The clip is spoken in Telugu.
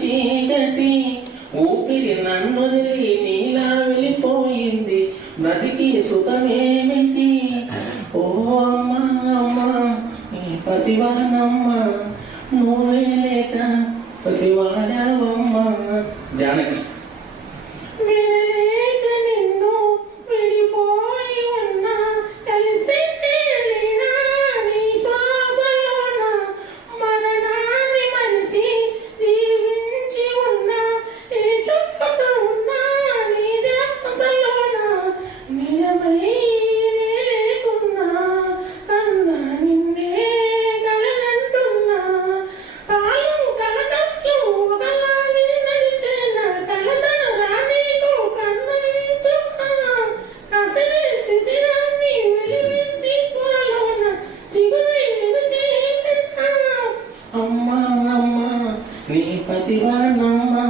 చీకటి ఊపిరి నన్నొదిలి నీలా వెళ్ళిపోయింది బ్రతికి సుఖమేమిటి ఓ అమ్మా అమ్మా నీ పసివానమ్మ నువ్వే లేక పసివాడవమ్మ జానకి అమ్మా అమ్మా నీ పసివానమ్మా